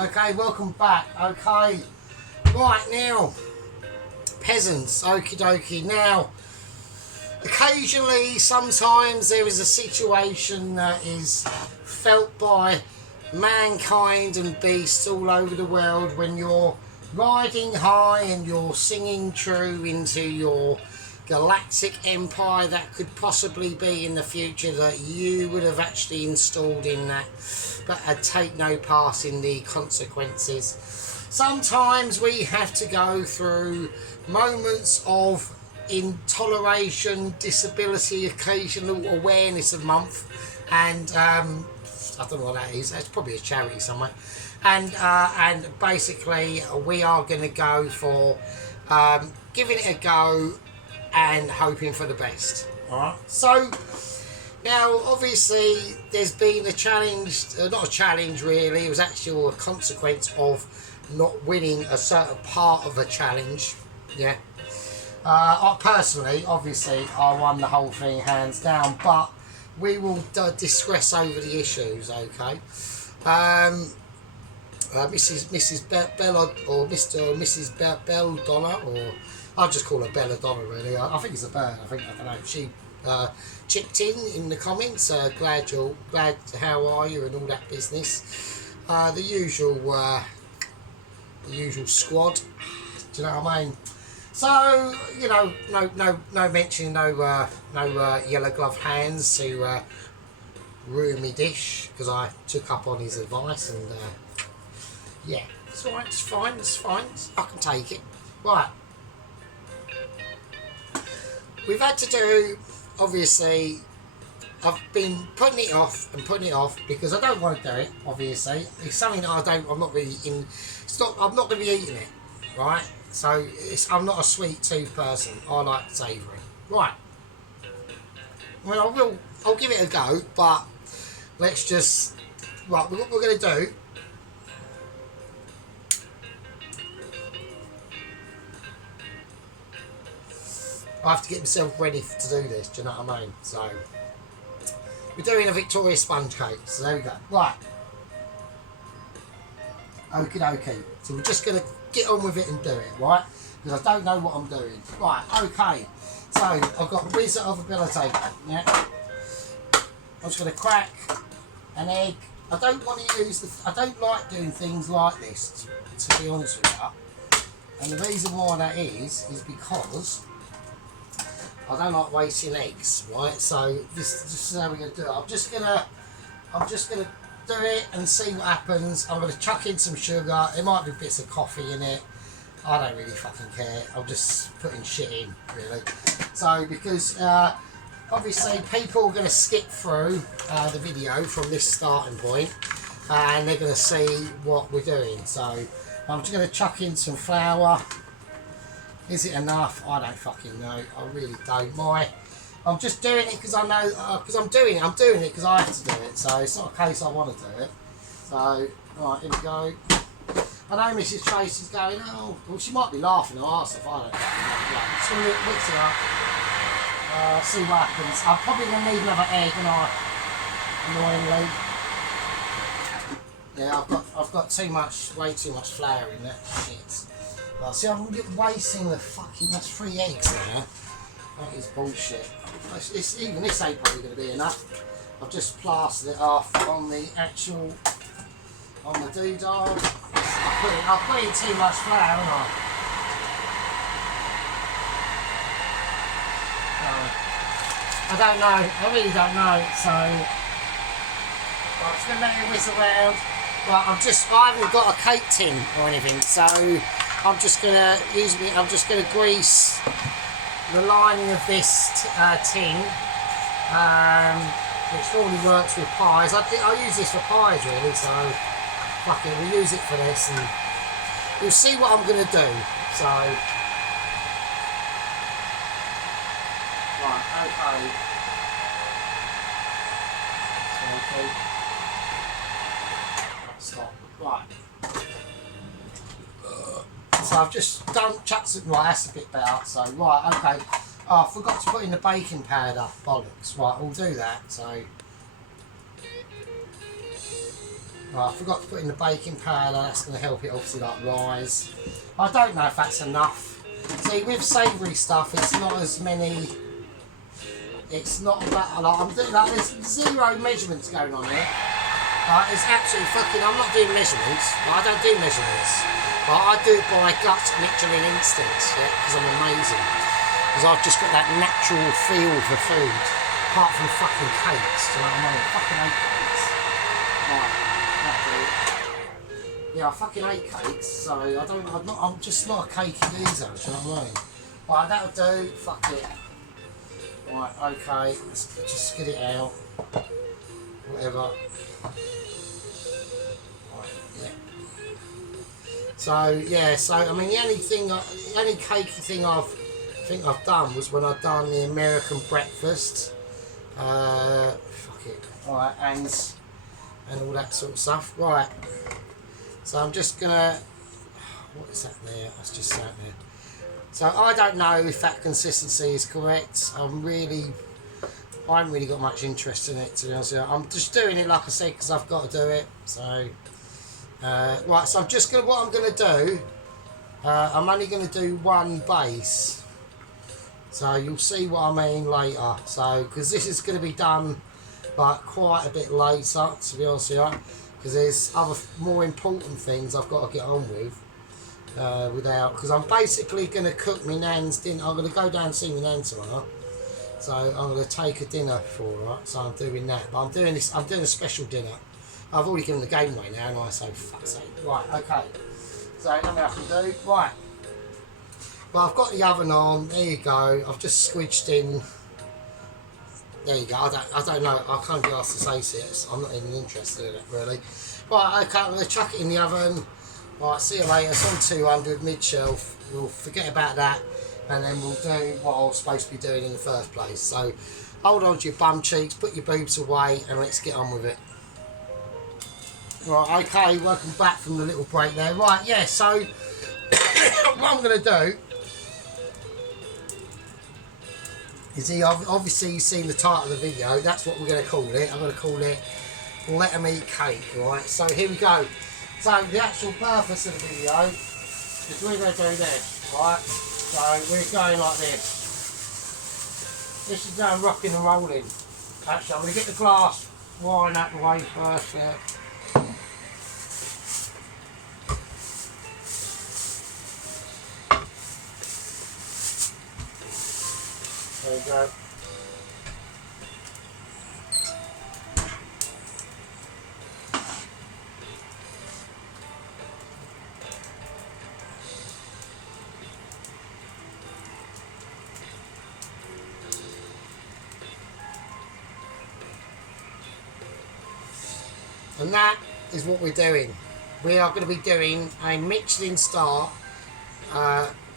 Okay, welcome back. Okay, right now, peasants, okie dokie. Now, occasionally, sometimes there is a situation that is felt by mankind and beasts all over the world when you're riding high and you're singing true into your galactic empire that could possibly be in the future that you would have actually installed in that, but take no part in the consequences. Sometimes we have to go through moments of intoleration, disability, occasional awareness of month, and I don't know what that is. That's probably a charity somewhere. And basically we are going to go for giving it a go and hoping for the best. Alright, so now obviously there's been a challenge, not a challenge really, it was actually a consequence of not winning a certain part of a challenge. Yeah, I personally, obviously I won the whole thing hands down, but we will discuss over the issues. Okay, Mrs. Bella or Mr. or Mrs. Belladonna, or I'll just call her Belladonna really. I think it's a bird. I don't know. She chipped in the comments. Glad how are you and all that business. The usual squad. Do you know what I mean? So you know, no mention, no yellow glove hands to ruin me dish because I took up on his advice and yeah, it's alright, it's fine, I can take it. Right. We've had to do, obviously, I've been putting it off because I don't want to do it, obviously. It's something that I'm not really in, I'm not going to be eating it, right? So, I'm not a sweet tooth person, I like savoury. Right. Well, I'll give it a go, but let's just, right, what we're going to do, I have to get myself ready to do this, do you know what I mean? So, we're doing a Victoria sponge cake, so there we go. Right. Okie dokie. So we're just going to get on with it and do it, right? Because I don't know what I'm doing. Right, okay. So, I've got Wizard of Ability, yeah? I'm just going to crack an egg. I don't want to use I don't like doing things like this, to be honest with you. And the reason why that is because I don't like wasting eggs, right? So this is how we're going to do it. I'm just gonna do it and see what happens. I'm going to chuck in some sugar. There might be bits of coffee in it. I don't really fucking care. I'm just putting shit in, really. So because obviously people are going to skip through the video from this starting point, and they're going to see what we're doing. So I'm just going to chuck in some flour. Is it enough? I don't fucking know. I really don't. I'm just doing it because I know, because I'm doing it. I'm doing it because I have to do it. So it's not a case I want to do it. So, right, here we go. I know Mrs. Tracy's going, oh, well, she might be laughing her arse off. I don't know. Right, just going to mix it up. See what happens. I'm probably going to need another egg, annoyingly. Yeah, I've got way too much flour in that shit. Well, see, I'm wasting the fucking, that's 3 eggs there. That is bullshit. Even this ain't probably going to be enough. I've just plastered it off on the doodad. I put in too much flour, haven't I? I don't know. I really don't know. So, I'm just going to let it whizzle around. Right, I haven't got a cake tin or anything, so I'm just gonna grease the lining of this tin, which normally works with pies. I use this for pies really, so fuck it, we'll use it for this, and you'll see what I'm gonna do. So, right, okay. Stop. Right. So I've just chucked some, right, that's a bit better. So, right, okay. Oh, I forgot to put in the baking powder. Bollocks. Right, we'll do that. So, Right, I forgot to put in the baking powder, that's going to help it obviously like rise. I don't know if that's enough. See, with savoury stuff, it's not as many, it's not about, like, I'm doing like, there's zero measurements going on here. It's absolutely fucking, I'm not doing measurements, I don't do measurements. I do it by gut, literally instinct, yeah, because I'm amazing. Because I've just got that natural feel for food, apart from fucking cakes, do you know what I mean? Fucking hate cakes. Right. Yeah, I fucking hate cakes, so I'm just not a cakey geezer, do you know what I mean? Right, that'll do, fuck it. Right, okay, let's just get it out. Whatever. Right, yeah. So I mean, the only cakey thing I've done was when I've done the American breakfast. Fuck it. Alright, and all that sort of stuff. Right. So I'm just gonna, what is that there? That's just sat there. So I don't know if that consistency is correct. I haven't really got much interest in it, to be honest with you. I'm just doing it like I said because I've got to do it. So right, so what I'm gonna do, I'm only gonna do one base. So you'll see what I mean later. So because this is gonna be done like quite a bit later, to be honest with you. Because there's other more important things I've got to get on with because I'm basically going to cook my nan's dinner. I'm going to go down and see my nan tomorrow, so I'm going to take a dinner for her. So I'm doing that, but I'm doing a special dinner. I've already given the game away now, and I say fuck's sake. Right, okay. So nothing I can do. Right, well I've got the oven on. There you go. I've just squidged in. There you go. I don't know. I can't be asked to say it. I'm not even interested in it really. Right, okay. I'm going to chuck it in the oven. Right, see you later. It's on 200 mid-shelf. We'll forget about that, and then we'll do what I was supposed to be doing in the first place. So, hold on to your bum cheeks, put your boobs away, and let's get on with it. Right, okay. Welcome back from the little break there. Right, yeah. So, what I'm going to do. You see, obviously you've seen the title of the video. That's what we're going to call it. I'm going to call it Let 'Em Eat Cake, right? So here we go. So the actual purpose of the video is we're going to do this, right? So we're going like this. This is now rocking and rolling. Actually, I'm going to get the glass wine out the way first, yeah. There we go. And that is what we're doing. We are going to be doing a Michelin star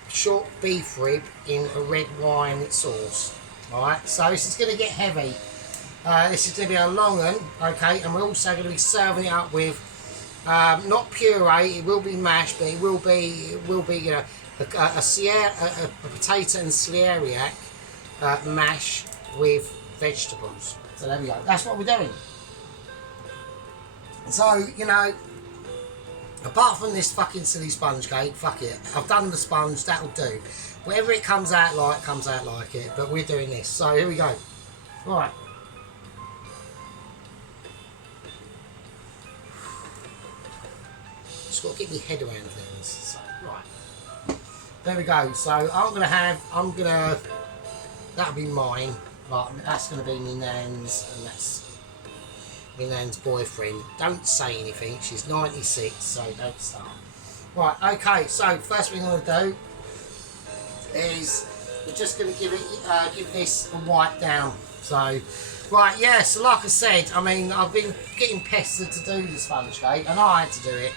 short beef rib in a red wine sauce. Alright, so this is going to get heavy. This is going to be a long one, okay, and we're also going to be serving it up with not puree, it will be mashed, but it will be you know, a potato and celeriac mash with vegetables. So there we go. That's what we're doing. So, you know, apart from this fucking silly sponge cake, fuck it. I've done the sponge, that'll do. Whatever it comes out like it. But we're doing this. So, here we go. Right. Just got to get my head around things. So, right. There we go. So, that'll be mine. Right, that's going to be my nan's, and that's my nan's boyfriend. Don't say anything, she's 96, so don't start. Right, okay, so first thing I'm going to do is we're just going to give this a wipe down. So, right, yeah, so like I said, I mean, I've been getting pestered to do the sponge cake, and I had to do it.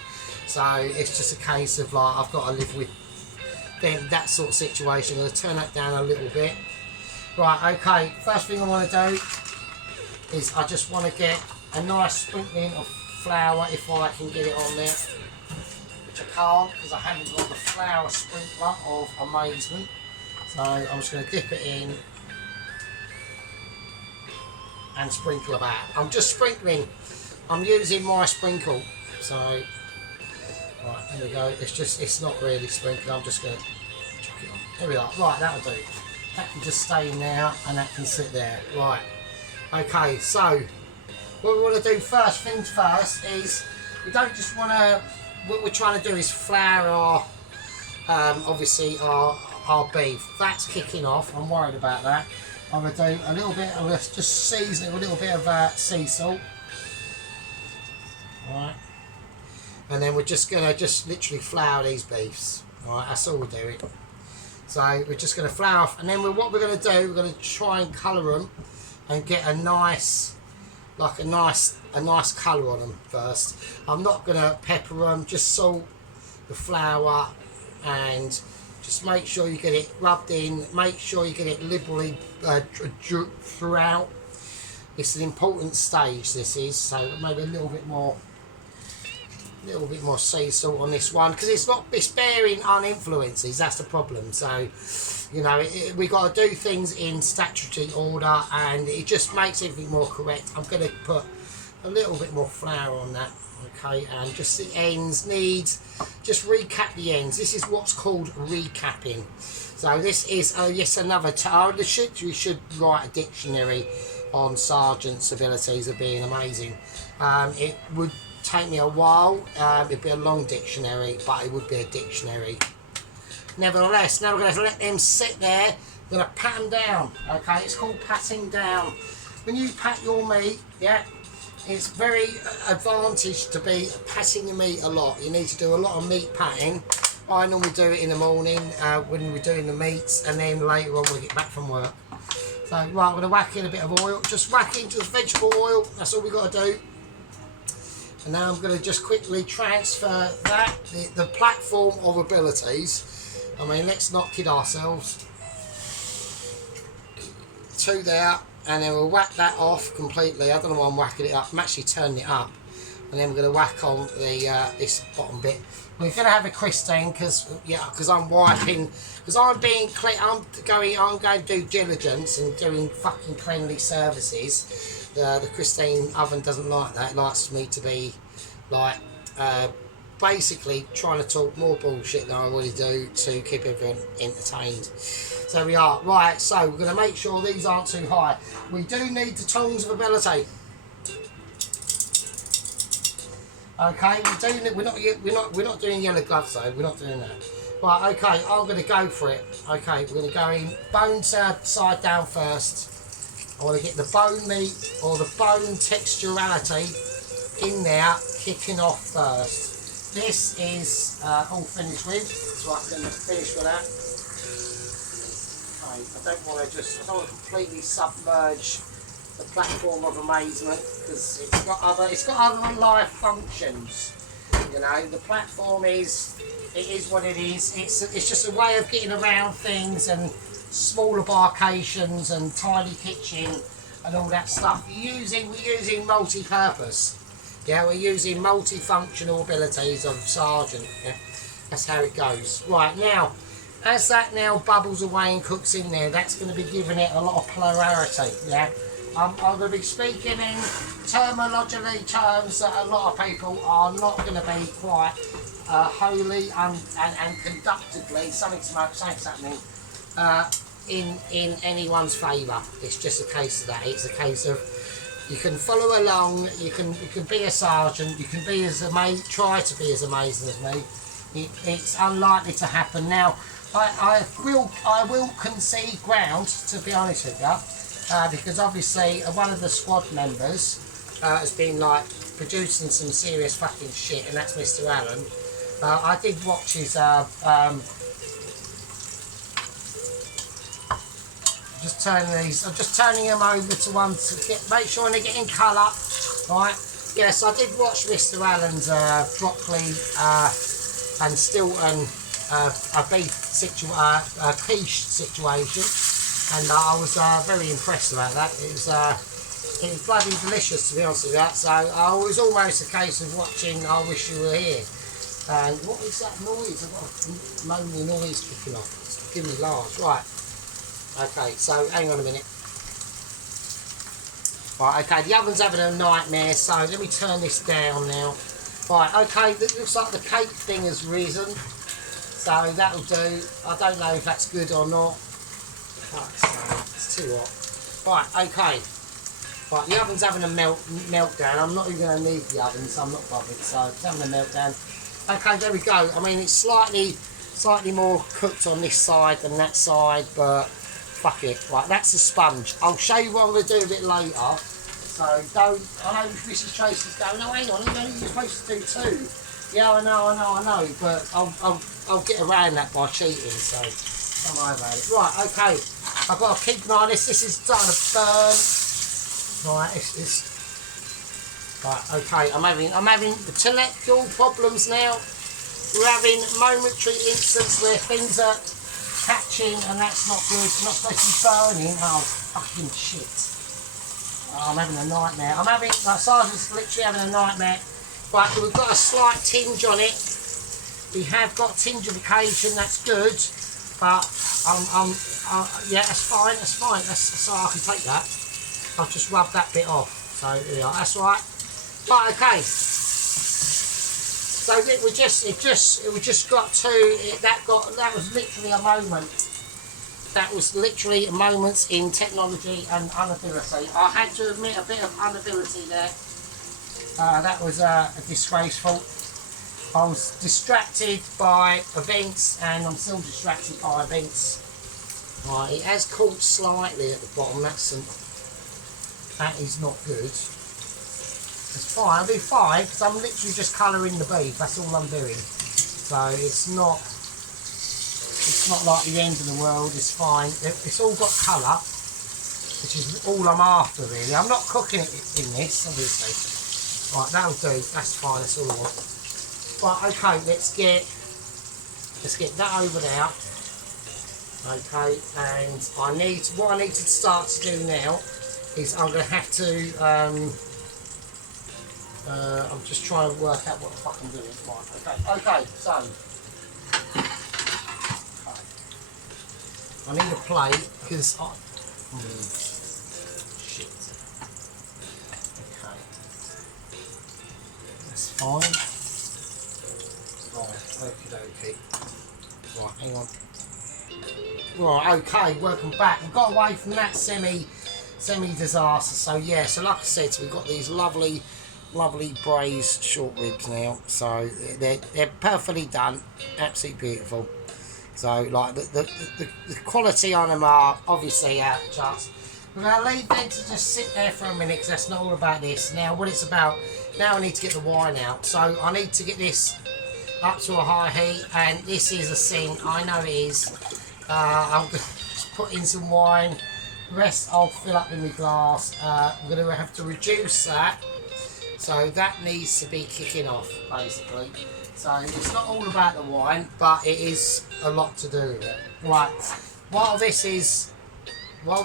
So, it's just a case of, like, I've got to live with that sort of situation. I'm going to turn that down a little bit. Right, okay, first thing I want to do is I just want to get a nice sprinkling of flour, if I can get it on there, which I can't because I haven't got the flour sprinkler of amazement. So I'm just going to dip it in and sprinkle about. I'm just sprinkling. I'm using my sprinkle, so right, there we go. It's not really sprinkled. I'm just going to chuck it on. There we are. Right, that'll do. That can just stay in there, and that can sit there. Right. Okay, so what we want to do first things first is we don't just want to. What we're trying to do is flour our obviously our beef. That's kicking off. I'm worried about that. I'm going to do a little bit of just season it with a little bit of sea salt. Alright. And then we're just going to just literally flour these beefs. Alright, that's all we're doing. So we're just going to flour off, and then what we're going to do, we're going to try and colour them and get a nice, like a nice colour on them first. I'm not going to pepper them, just salt the flour and just make sure you get it rubbed in, make sure you get it liberally throughout. It's an important stage, this is, so maybe a little bit more sea salt on this one, because it's bearing uninfluences. That's the problem. So you know, we got to do things in statutory order, and it just makes everything more correct. I'm going to put a little bit more flour on that, okay, and just the ends just recap the ends. This is what's called recapping. So this is yes, another you should write a dictionary on sergeant's abilities of being amazing. It would take me a while. It'd be a long dictionary, but it would be a dictionary. Nevertheless, now we're going to let them sit there. We're going to pat them down. Okay, it's called patting down. When you pat your meat, yeah, it's very advantage to be patting your meat a lot. You need to do a lot of meat patting. I normally do it in the morning when we're doing the meats, and then later on when we get back from work. So right, we're going to whack in a bit of oil. Just whack into the vegetable oil. That's all we've got to do. And now I'm going to just quickly transfer that, the platform of abilities. I mean, let's not kid ourselves. To there, and then we'll whack that off completely. I don't know why I'm whacking it up. I'm actually turning it up. And then we're going to whack on the this bottom bit. We're going to have a Christine because I'm wiping, because I'm being clean. I'm going to do diligence and doing fucking cleanly services. The Christine oven doesn't like that. It likes me to be like basically trying to talk more bullshit than I already do to keep everyone entertained. So we are right. So we're going to make sure these aren't too high. We do need the tongs of ability. Okay, we're not doing yellow gloves though. We're not doing that. Right. Okay, I'm going to go for it. Okay, we're going to go in bone side down first. I want to get the bone meat or the bone texturality in there, kicking off first. This is all finished with, so I can finish with that. Okay, I don't want to completely submerge the platform of amazement, because it's got other life functions. You know, the platform is what it is. It's just a way of getting around things and small embarkations and tiny kitchen and all that stuff. We're using multi-purpose. Yeah, we're using multifunctional abilities of Sergeant. Yeah, that's how it goes. Right, now, as that now bubbles away and cooks in there, that's going to be giving it a lot of plurality. Yeah, I'm going to be speaking in terminology terms that a lot of people are not going to be quite wholly and conductively. Something's happening in anyone's favour. It's just a case of that. It's a case of, you can follow along, you can be a sergeant, you can be try to be as amazing as me. It's unlikely to happen. Now, I will concede ground, to be honest with you, because obviously one of the squad members has been like producing some serious fucking shit, and that's Mr. Allen. I did watch his I'm just turning them over to one to make sure they're getting colour. Right? Yes, I did watch Mr. Allen's broccoli and Stilton a beef quiche situation, and I was very impressed about that. It was bloody delicious, to be honest with you. So it was almost a case of watching I Wish You Were Here. And what is that noise? I've got a moaning noise kicking off. It's giving me large. Right. Okay, so hang on a minute. Right, okay, the oven's having a nightmare, so let me turn this down now. Right, okay, it looks like the cake thing has risen, so that'll do. I don't know if that's good or not. It's too hot. Right, okay. Right, the oven's having a meltdown. I'm not even going to need the oven, so I'm not bothered. So it's having a meltdown. Okay, there we go. I mean, it's slightly more cooked on this side than that side, but fuck it. Right, that's a sponge. I'll show you what I'm going to do a bit later. So don't. I know Mrs. Tracy's going, no, hang on, you're supposed to do two. Yeah, I know, but I'll get around that by cheating. So don't worry about it. Right, okay. I've got to keep an eye on this. This is starting to burn. Right, right, okay, I'm having intellectual problems now. We're having momentary instants where things are catching and that's not good. It's not supposed to be burning. Oh, fucking shit. Oh, I'm having a nightmare. My sergeant's literally having a nightmare. Right, we've got a slight tinge on it. We have got a tinge of occasion, that's good. But, yeah, that's fine. So I can take that. I'll just rub that bit off. So there we are. That's all right. Right, okay. So it just got to that was literally a moment. That was literally moments in technology and inability. I had to admit a bit of inability there. That was disgraceful. I was distracted by events, and I'm still distracted by events. Right, it has caught slightly at the bottom. That is not good. It's fine, I'll be fine because I'm literally just colouring the beef, that's all I'm doing. So it's not like the end of the world, it's fine. It's all got colour, which is all I'm after really. I'm not cooking it in this, obviously. Right, that'll do, that's fine, that's all I want. Right, okay, let's get that over there. Okay, and what I need to start to do now is I'm going to have to, I'm just trying to work out what the fuck I'm doing. Right, okay, so, I need a plate, because shit. Okay. That's fine. Right, okay. Right, hang on. Right, okay, welcome back. We've got away from that semi-disaster. So yeah, so like I said, so we've got these lovely braised short ribs now. So they're perfectly done, absolutely beautiful. So like the quality on them are obviously out of charts. We're going to leave them to just sit there for a minute because that's not all about this. Now what it's about, now I need to get the wine out. So I need to get this up to a high heat, and this is a sin, I know it is. I'll just put in some wine, the rest I'll fill up in my glass. I'm going to have to reduce that, so that needs to be kicking off basically. So it's not all about the wine, but it is a lot to do with it. Right, while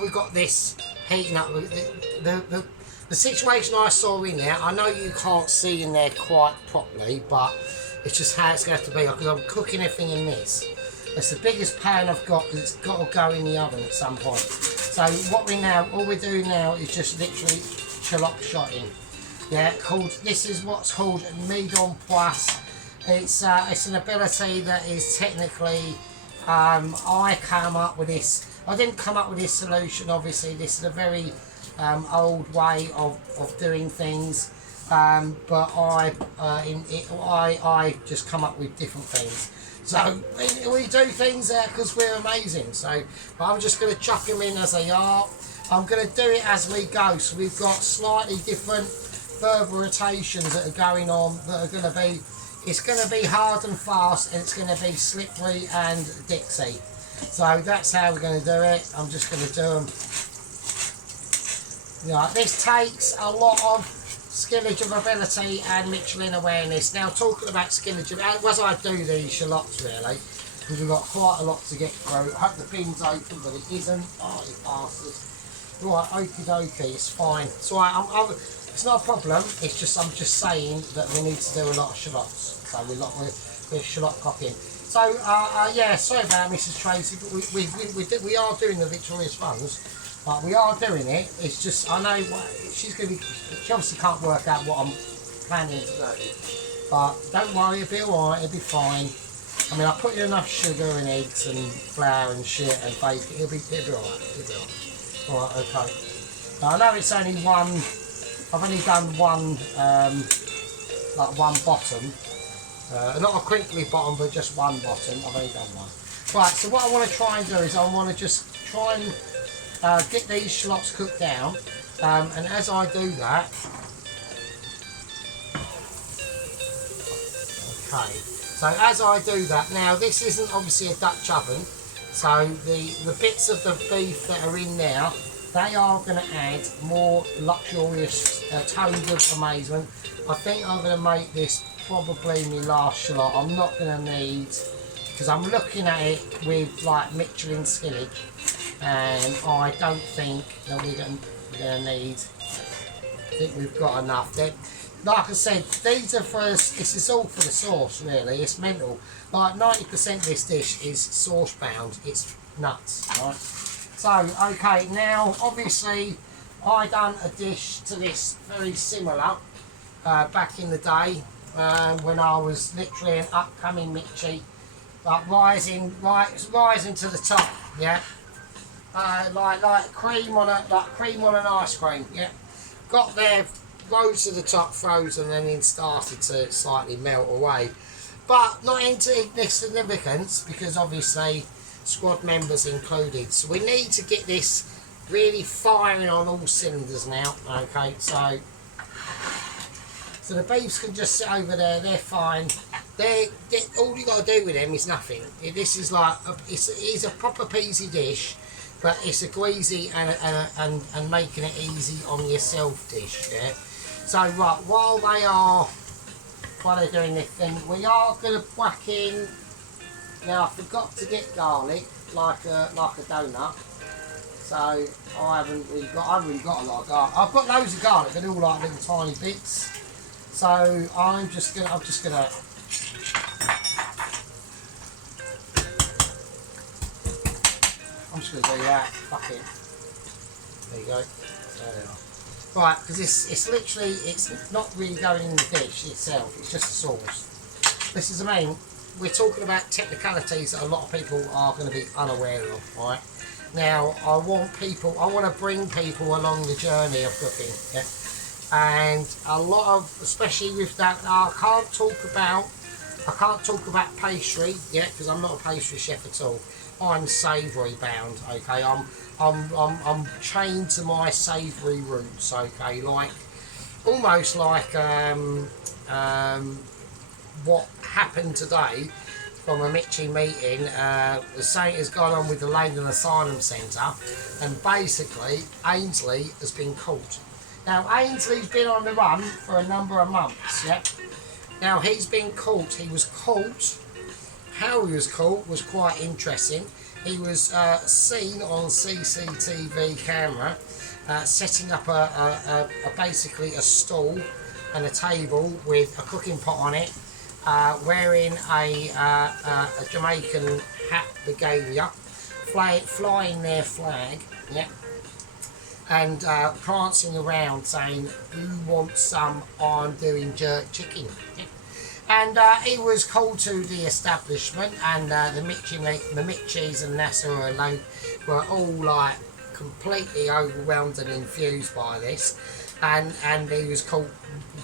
we've got this heating up, the situation I saw in there, I know you can't see in there quite properly, but it's just how it's going to have to be, because I'm cooking everything in this. It's the biggest pan I've got because it's got to go in the oven at some point. So all we're doing now is just literally shallot shotting. Yeah, this is what's called mise en place. It's an ability that is technically, I came up with this. I didn't come up with this solution, obviously. This is a very old way of doing things. But I just come up with different things. So we do things there because we're amazing. So, but I'm just going to chuck them in as they are. I'm going to do it as we go. So we've got slightly different further rotations that are going on that are going to be. It's going to be hard and fast, and it's going to be slippery and Dixie. So that's how we're going to do it. I'm just going to do them. Yeah, this takes a lot of skillage of ability and Michelin awareness. Now talking about skillage, as I do these shallots really, because we've got quite a lot to get through. I hope the bin's open, but it isn't. Oh, you bastards. Right, okie dokie, it's fine. So it's not a problem, it's just I'm just saying that we need to do a lot of shallots. So we're shallot cooking. So yeah, sorry about Mrs. Tracy, but we are doing the Victoria sponge. But we are doing it. It's just, I know she's going to be, she obviously can't work out what I'm planning to do. But don't worry, it'll be alright, it'll be fine. I mean, I put in enough sugar and eggs and flour and shit and bacon. It'll be alright, it'll be alright. Alright, okay. Now, I know it's only one, I've only done one, like one bottom. Not a crinkly bottom, but just one bottom. I've only done one. Right, so what I want to try and do is I want to just try and get these shallots cooked down. And as I do that, okay. So as I do that, now this isn't obviously a Dutch oven. So the bits of the beef that are in there, they are going to add more luxurious tones of amazement. I think I'm going to make this probably my last shallot. I'm not going to need, because I'm looking at it with like Michelin skillage, and I don't think that we're going to need, I think we've got enough. Then, like I said, these are for us, this is all for the sauce really, it's mental. Like 90% of this dish is sauce bound, it's nuts, right? So, okay, now obviously I done a dish to this very similar back in the day when I was literally an upcoming Mitchie, like rising to the top, yeah. Like cream on an ice cream, yeah. Got there, rose to the top, frozen, and then started to slightly melt away. But not into insignificance, because obviously squad members included. So we need to get this really firing on all cylinders now. Okay, so the beefs can just sit over there. They're fine. They all you got to do with them is nothing. This is like it is a proper peasy dish, but it's a greasy and making it easy on yourself dish. Yeah. So right, while they're doing this thing, we are going to whack in. Now I forgot to get garlic like a donut, so I haven't really got a lot of garlic. I've got loads of garlic, they're all like little tiny bits. So I'm just gonna do that. Fuck it. There you go. There they are. Right, because it's not really going in the dish itself, it's just the sauce. This is, I mean, we're talking about technicalities that a lot of people are going to be unaware of, right? Now, I want to bring people along the journey of cooking, yeah? And a lot of, especially with that, I can't talk about pastry, yeah, because I'm not a pastry chef at all. I'm savoury bound, okay. I'm chained to my savoury roots, okay. Like almost like what happened today from a Mitchie meeting. The same has gone on with the Langdon Asylum Centre, and basically Ainsley has been caught. Now Ainsley's been on the run for a number of months, yeah. Now he's been caught. He was caught. How he was caught was quite interesting. He was seen on CCTV camera setting up basically a stool and a table with a cooking pot on it, wearing a Jamaican hat regalia, flying their flag, yeah, and prancing around saying, "Who wants some? I'm doing jerk chicken." Yeah. And he was called to the establishment, and the Mitchies and Nasser alone were all like completely overwhelmed and infused by this. And he was called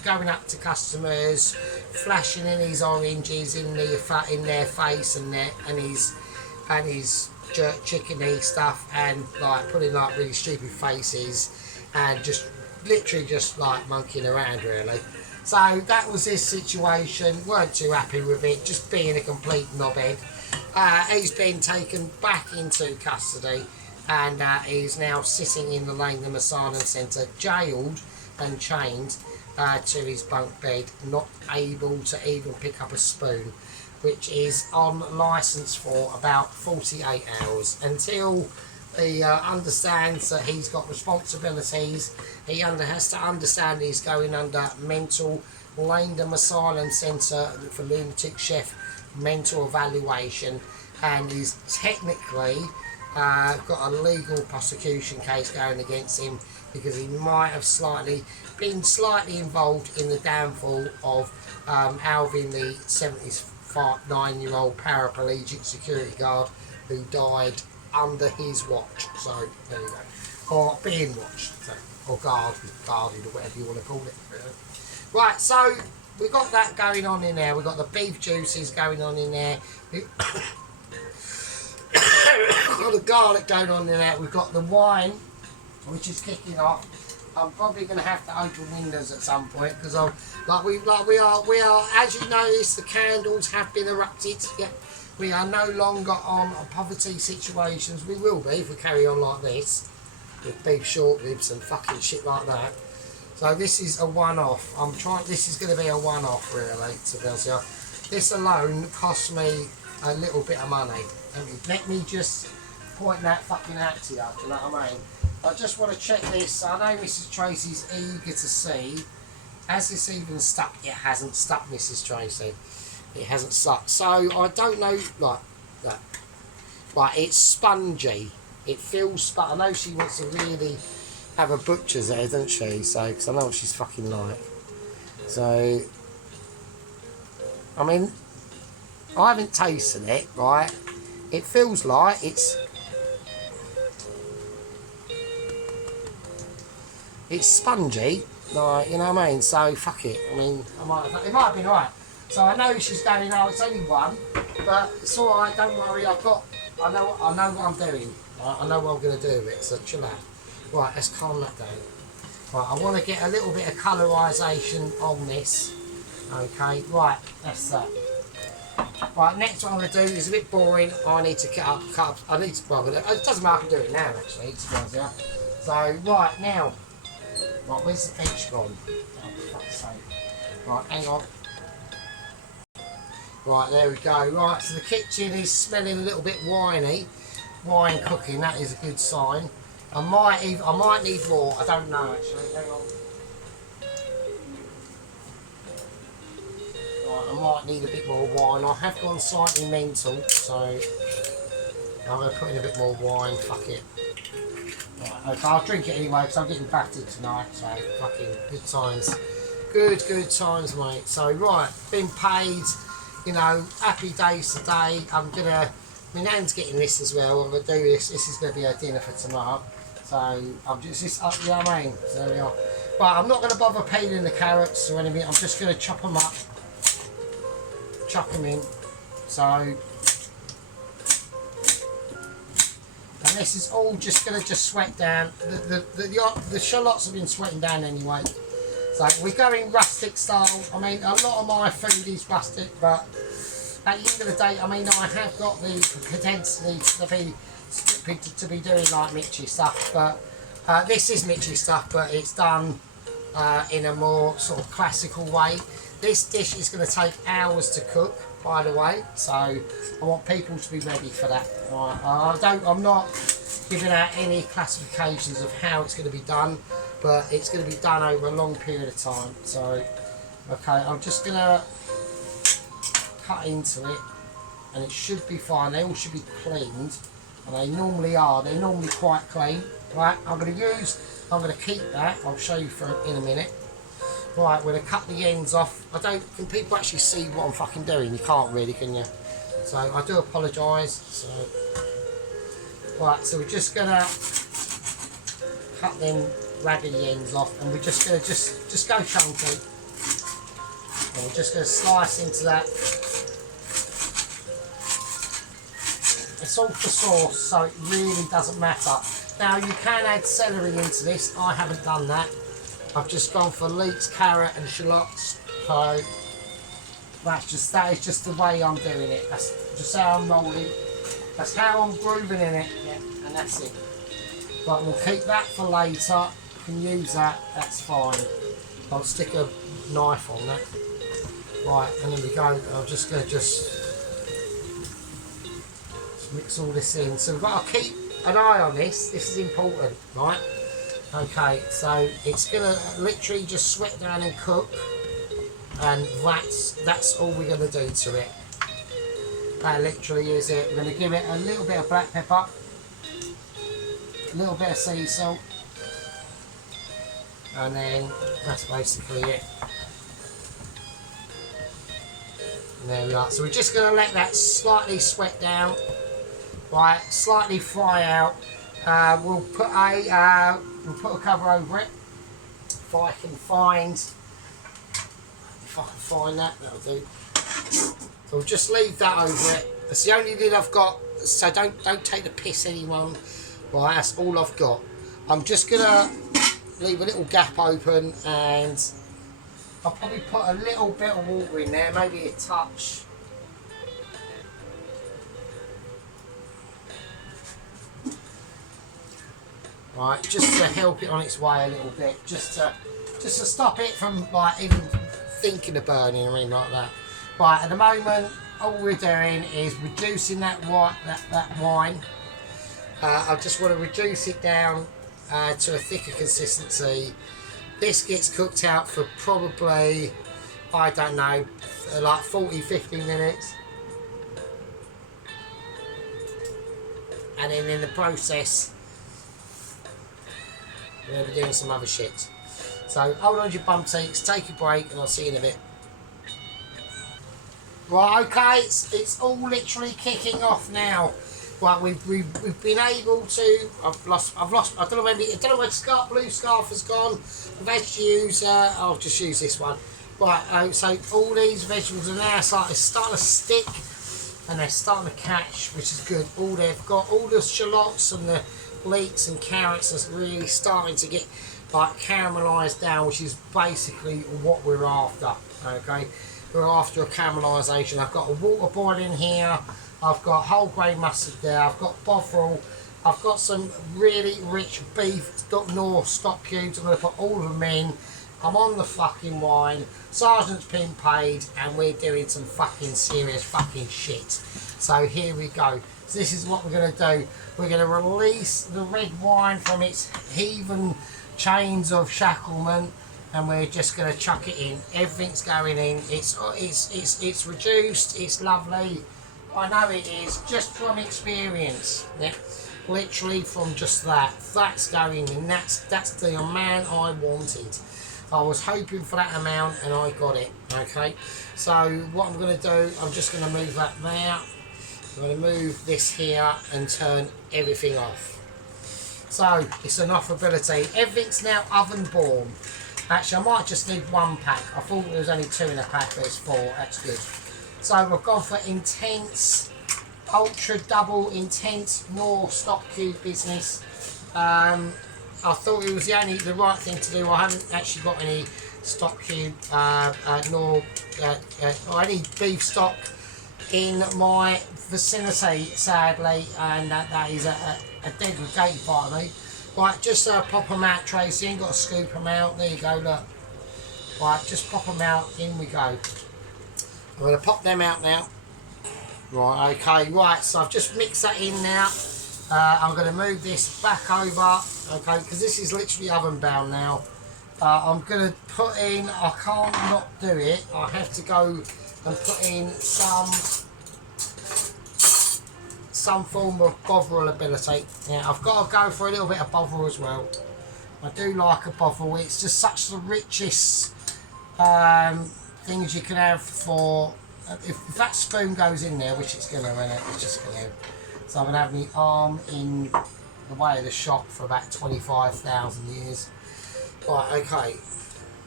going up to customers, flashing in his oranges in their face and his jerk chickeny stuff, and like putting like really stupid faces, and just literally just like monkeying around really. So that was his situation. Weren't too happy with it, just being a complete knobhead. He's been taken back into custody, and he's now sitting in the Langdon Asylum Centre, jailed and chained to his bunk bed, not able to even pick up a spoon, which is on licence for about 48 hours until he understands that he's got responsibilities. He has to understand he's going under mental Langdon Asylum Centre for Lunatic Chef mental evaluation, and he's technically got a legal prosecution case going against him because he might have been slightly involved in the downfall of Alvin, the 79-year-old paraplegic security guard who died under his watch. So there you go, or being watched, so, or guarded, or whatever you want to call it. Really. Right, so we've got that going on in there. We've got the beef juices going on in there. We've got the garlic going on in there. We've got the wine, which is kicking off. I'm probably going to have to open windows at some point because we are. As you notice, the candles have been erupted. Yeah, we are no longer on poverty situations. We will be if we carry on like this with beef short ribs and fucking shit like that. So this is a one-off. This is going to be a one-off, really. To be honest with you, this alone cost me a little bit of money. Let me just point that fucking out to you. Do you know what I mean? I just want to check this. I know Mrs. Tracy's eager to see. Has this even stuck? It hasn't stuck, Mrs. Tracy. It hasn't stuck. So I don't know, like that. Right, it's spongy. It feels. But I know she wants to really have a butcher's there, doesn't she? So, because I know what she's fucking like. So, I mean, I haven't tasted it, right? It feels like it's spongy, like, you know what I mean? So, fuck it. I mean, it might have been right. So I know she's going, oh, it's only one, but it's all right. Don't worry. I know what I'm doing. I know what I'm going to do with it. So chill out. Right, let's calm that down. Right, I want to get a little bit of colorisation on this. Okay, right, that's that. Right, next what I'm going to do is a bit boring. I need to cut up. I need to, well, it doesn't matter, I can do it now actually, to be honest with you. So, right, now. Right, where's the bench gone? Oh, for fuck's sake. Right, hang on. Right, there we go. Right, so the kitchen is smelling a little bit winey. Wine cooking, that is a good sign. I might need more. I don't know actually. Hang on. Right, I might need a bit more wine. I have gone slightly mental, so I'm going to put in a bit more wine. Fuck it. Right, okay, I'll drink it anyway because I'm getting battered tonight. So fucking good times. Good times, mate. So right, been paid. You know, happy days today. My nan's getting this as well. I'm going to do this. This is going to be our dinner for tomorrow. So I'm just, you know what I mean? So there we are. Right, I'm not going to bother peeling the carrots or anything. I'm just going to chop them up, chuck them in. So, and this is all just going to sweat down. The shallots have been sweating down anyway. So we're going rustic style. I mean, a lot of my food is rustic, but at the end of the day, I mean, I have got the propensity to be doing like Mitchy stuff, but this is Mitchy stuff, but it's done in a more sort of classical way. This dish is going to take hours to cook, by the way, so I want people to be ready for that. Right. I'm not giving out any classifications of how it's going to be done, but it's going to be done over a long period of time. So, okay, I'm just going to cut into it, and it should be fine. They all should be cleaned, and they normally are. They're normally quite clean. Right, I'm going to keep that. I'll show you in a minute. Right, we're going to cut the ends off. Can people actually see what I'm fucking doing? You can't really, can you? So I do apologise. So, right, so we're just going to cut them raggedy ends off, and we're just going to just go chunky. And we're just going to slice into that. It's all for sauce, so it really doesn't matter. Now you can add celery into this. I haven't done that. I've just gone for leeks, carrot and shallots. So that is just the way I'm doing it. That's just how I'm rolling. That's how I'm grooving in it. Yeah, and that's it. But we'll keep that for later. You can use that, that's fine. I'll stick a knife on that. Right, and there we go. I'm just going to mix all this in. So we've got to keep an eye on this. This is important, right? Okay, so it's going to literally just sweat down and cook. And that's all we're going to do to it. That literally is it. We're going to give it a little bit of black pepper. a little bit of sea salt, and then that's basically it. And there we are. So we're just going to let that slightly sweat down, right? Slightly fry out. We'll put a cover over it. If I can find that, that'll do. So we'll just leave that over it. That's the only lid I've got. So don't take the piss, anyone. Right, that's all I've got. I'm just gonna leave a little gap open, and I'll probably put a little bit of water in there, maybe a touch. Right, just to help it on its way a little bit, just to stop it from like even thinking of burning or anything like that. Right, at the moment, all we're doing is reducing that wine. I just want to reduce it down to a thicker consistency. This gets cooked out for probably, I don't know, like 40-50 minutes. And then in the process, we're going to be doing some other shit. So hold on to your bum cheeks, take a break, and I'll see you in a bit. Right, okay, it's all literally kicking off now. Right, we've been able to. I've lost. I don't know where the blue scarf has gone. I've had to use. I'll just use this one. Right, so all these vegetables are now starting to stick, and they're starting to catch, which is good. They've got all the shallots and the leeks and carrots are really starting to get like caramelised down, which is basically what we're after. Okay, we're after a caramelisation. I've got a water boiling here. I've got whole grain mustard there. I've got bovril. I've got some really rich beef Knorr stock cubes. I'm going to put all of them in. I'm on the fucking wine. Sergeant's been paid, and we're doing some fucking serious fucking shit. So here we go. So this is what we're going to do. We're going to release the red wine from its heathen chains of shacklement, and we're just going to chuck it in. Everything's going in. It's reduced. It's lovely. I know it is, just from experience. Yeah, literally from just that. That's going in. That's the amount I wanted. I was hoping for that amount, and I got it. Okay. So what I'm going to do, I'm just going to move that there. I'm going to move this here and turn everything off. So it's an off-ability. Everything's now oven-born. Actually, I might just need one pack. I thought there was only 2 in a pack, but it's 4. That's good. So we've gone for intense, ultra double intense Knorr stock cube business. I thought it was the right thing to do. I haven't actually got any stock cube Knorr or any beef stock in my vicinity, sadly, and that is a dead gate part of me. Right, just pop them out, Tracy. You ain't got to scoop them out. There you go, look. Right, just pop them out. In we go. I'm going to pop them out now. Right, okay, right, so I've just mixed that in now. I'm going to move this back over, okay, because this is literally oven bound now. I'm going to put in, I can't not do it, I have to go and put in some form of bovril ability. Yeah, I've got to go for a little bit of bovril as well. I do like a bovril, it's just such the richest things you can have for, if that spoon goes in there, which it's going to, it's just going to. So I'm going to have my arm in the way of the shop for about 25,000 years. Right, okay.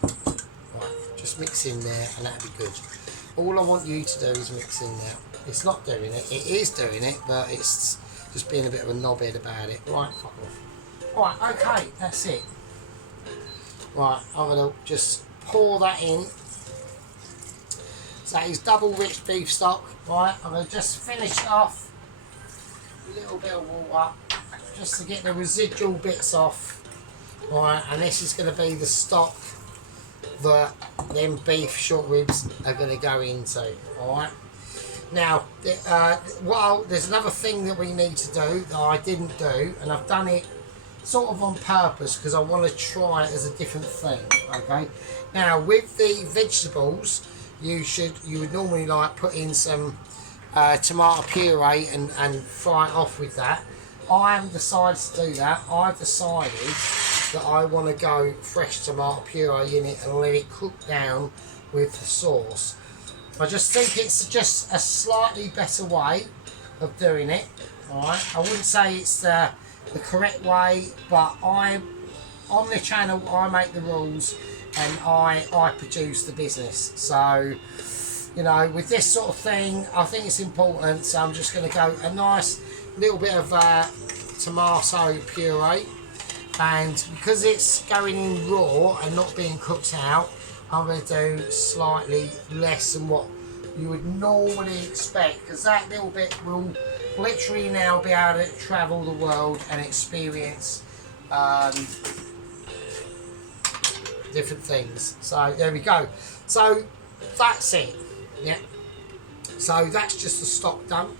Right, just mix in there and that'll be good. All I want you to do is mix in there. It's not doing it, it is doing it, but it's just being a bit of a knobhead about it. Right, fuck off. Right, okay, that's it. Right, I'm going to just pour that in. So that is double rich beef stock. Right, I'm going to just finish it off with a little bit of water just to get the residual bits off. Right, and this is going to be the stock that them beef short ribs are going to go into. Alright, now there's another thing that we need to do that I didn't do, and I've done it sort of on purpose because I want to try it as a different thing. Okay, now with the vegetables, you would normally like put in some tomato puree and fry it off with that. I haven't decided to do that. I've decided that I want to go fresh tomato puree in it and let it cook down with the sauce. I just think it's just a slightly better way of doing it. Alright, I wouldn't say it's the correct way, but on the channel I make the rules and I produce the business. So, you know, with this sort of thing, I think it's important. So I'm just going to go a nice little bit of tomato puree, and because it's going in raw and not being cooked out, I'm going to do slightly less than what you would normally expect, because that little bit will literally now be able to travel the world and experience different things. So there we go. So that's it. Yeah. So that's just the stock done.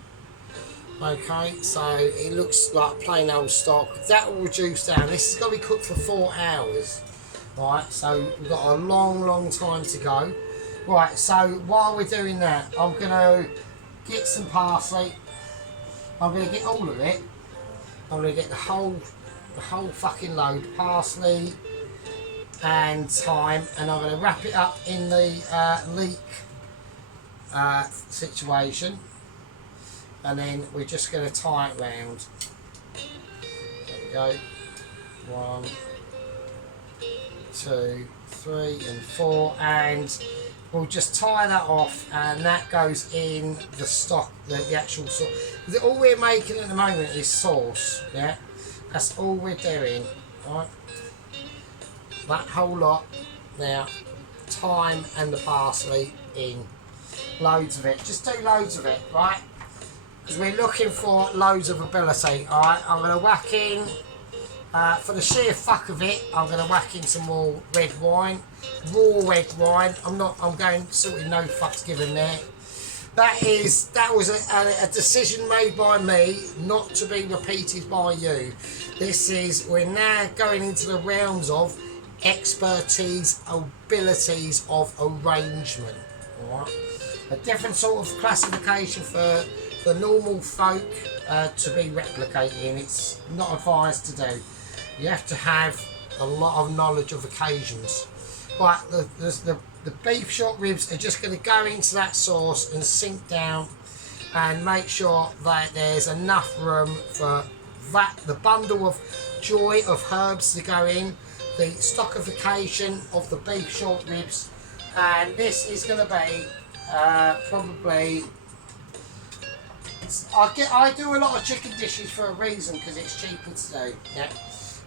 Okay, so it looks like plain old stock. That will reduce down. This is going to be cooked for 4 hours. Right, so we've got a long time to go. Right, so while we're doing that, I'm going to get some parsley. I'm going to get all of it. I'm going to get the whole fucking load, parsley and thyme, and I'm going to wrap it up in the leek situation, and then we're just going to tie it round. There we go. 1, 2, 3 and 4, and we'll just tie that off, and that goes in the stock, the actual sauce. All we're making at the moment is sauce, yeah? That's all we're doing, right? That whole lot. Now, thyme and the parsley in. Loads of it. Just do loads of it, right? Because we're looking for loads of ability, alright? I'm going to whack in, for the sheer fuck of it, I'm going to whack in some more red wine. Raw red wine. I'm going sort of no fucks given there. That was a decision made by me, not to be repeated by you. We're now going into the realms of expertise, abilities of arrangement. Alright? A different sort of classification for the normal folk to be replicating. It's not advised to do. You have to have a lot of knowledge of occasions. Right, the beef short ribs are just going to go into that sauce and sink down, and make sure that there's enough room for the bundle of joy of herbs to go in, the stockification of the beef short ribs, and this is going to be probably. I do a lot of chicken dishes for a reason, because it's cheaper to do. Yeah.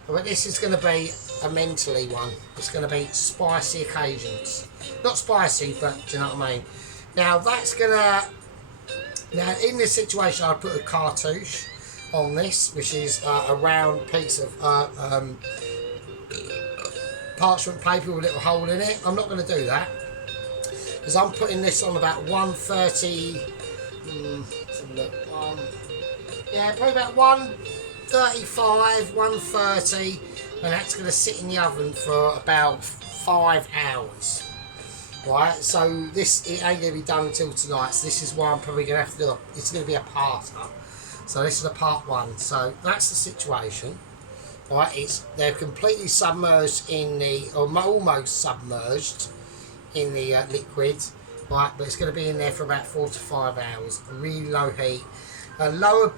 But this is going to be a mentally one. It's going to be spicy occasions. Not spicy, but do you know what I mean? Now that's going to... Now in this situation I put a cartouche on this, which is a round piece of parchment paper with a little hole in it. I'm not going to do that, because I'm putting this on about 130... let's have a look. Yeah, probably about 135, 130, and that's going to sit in the oven for about 5 hours. Right, so it ain't going to be done until tonight, so this is why I'm probably going to have to do it's going to be a parter. So this is a part 1. So that's the situation. Right, they're completely submerged in or almost submerged in the liquid. Right, but it's going to be in there for about 4 to 5 hours. Really low heat. A lower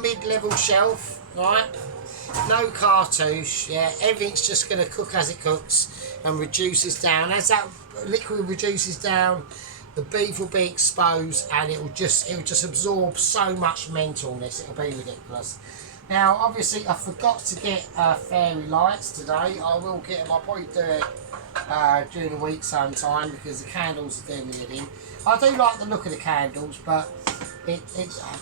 mid-level shelf, right? No cartouche, yeah. Everything's just going to cook as it cooks and reduces down. As that liquid reduces down, the beef will be exposed, and it will just absorb so much mentalness. It'll be ridiculous. Now, obviously, I forgot to get fairy lights today. I will get them. I'll probably do it during the week sometime, because the candles are doing me in. I do like the look of the candles, but it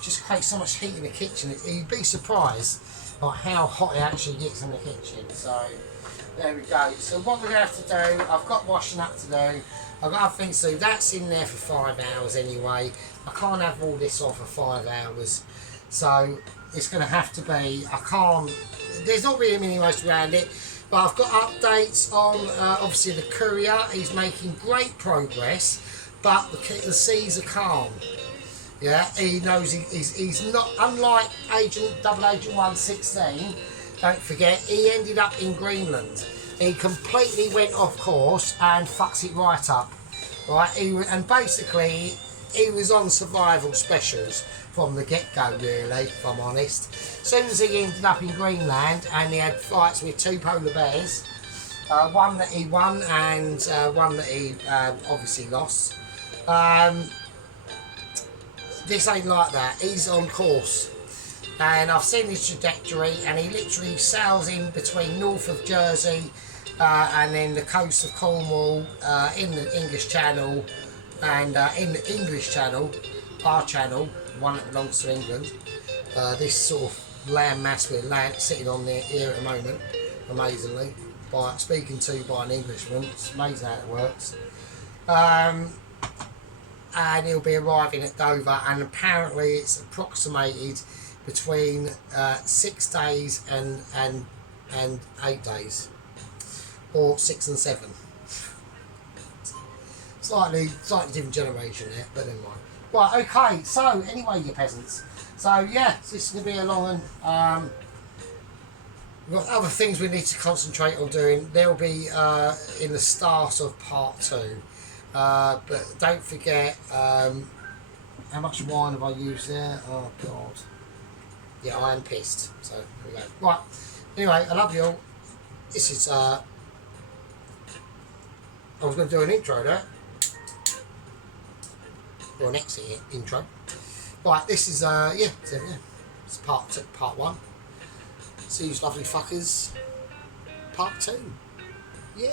just creates so much heat in the kitchen. You'd be surprised like how hot it actually gets in the kitchen. So there we go. So what we're going to have to do, I've got washing up to do. I've got other things to do. That's in there for 5 hours anyway. I can't have all this on for 5 hours. So it's going to have to be, there's not really many ways around it. But I've got updates on, obviously, the courier. He's making great progress, but the seas are calm. Yeah, he knows he's not, unlike Double Agent 116, don't forget, he ended up in Greenland. He completely went off course and fucks it right up. Right, and basically he was on survival specials from the get-go, really, if I'm honest. As soon as he ended up in Greenland and he had fights with two polar bears, one that he won and one that he obviously lost. This ain't like that. He's on course. And I've seen his trajectory, and he literally sails in between north of Jersey and then the coast of Cornwall, in the English Channel, and in the English Channel, our channel, the one that belongs to England. This sort of land mass we're sitting on there here at the moment, amazingly, by speaking to by an Englishman. It's amazing how it works. And he'll be arriving at Dover, and apparently it's approximated between 6 days and 8 days, or 6 and 7. Slightly different generation there, but never mind. Right, okay, so anyway, you peasants. So yeah, this is going to be a long one. We've got other things we need to concentrate on doing. They'll be in the start of part 2. But don't forget, how much wine have I used there? Oh God. Yeah, I am pissed. So there we go. Right. Anyway, I love you all. This is I was going to do an intro there. Or an exit intro. Right, this is yeah, so, yeah. It's part 1. See you lovely fuckers. Part 2. Yeah.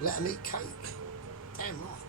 Let 'em eat cake. Damn right.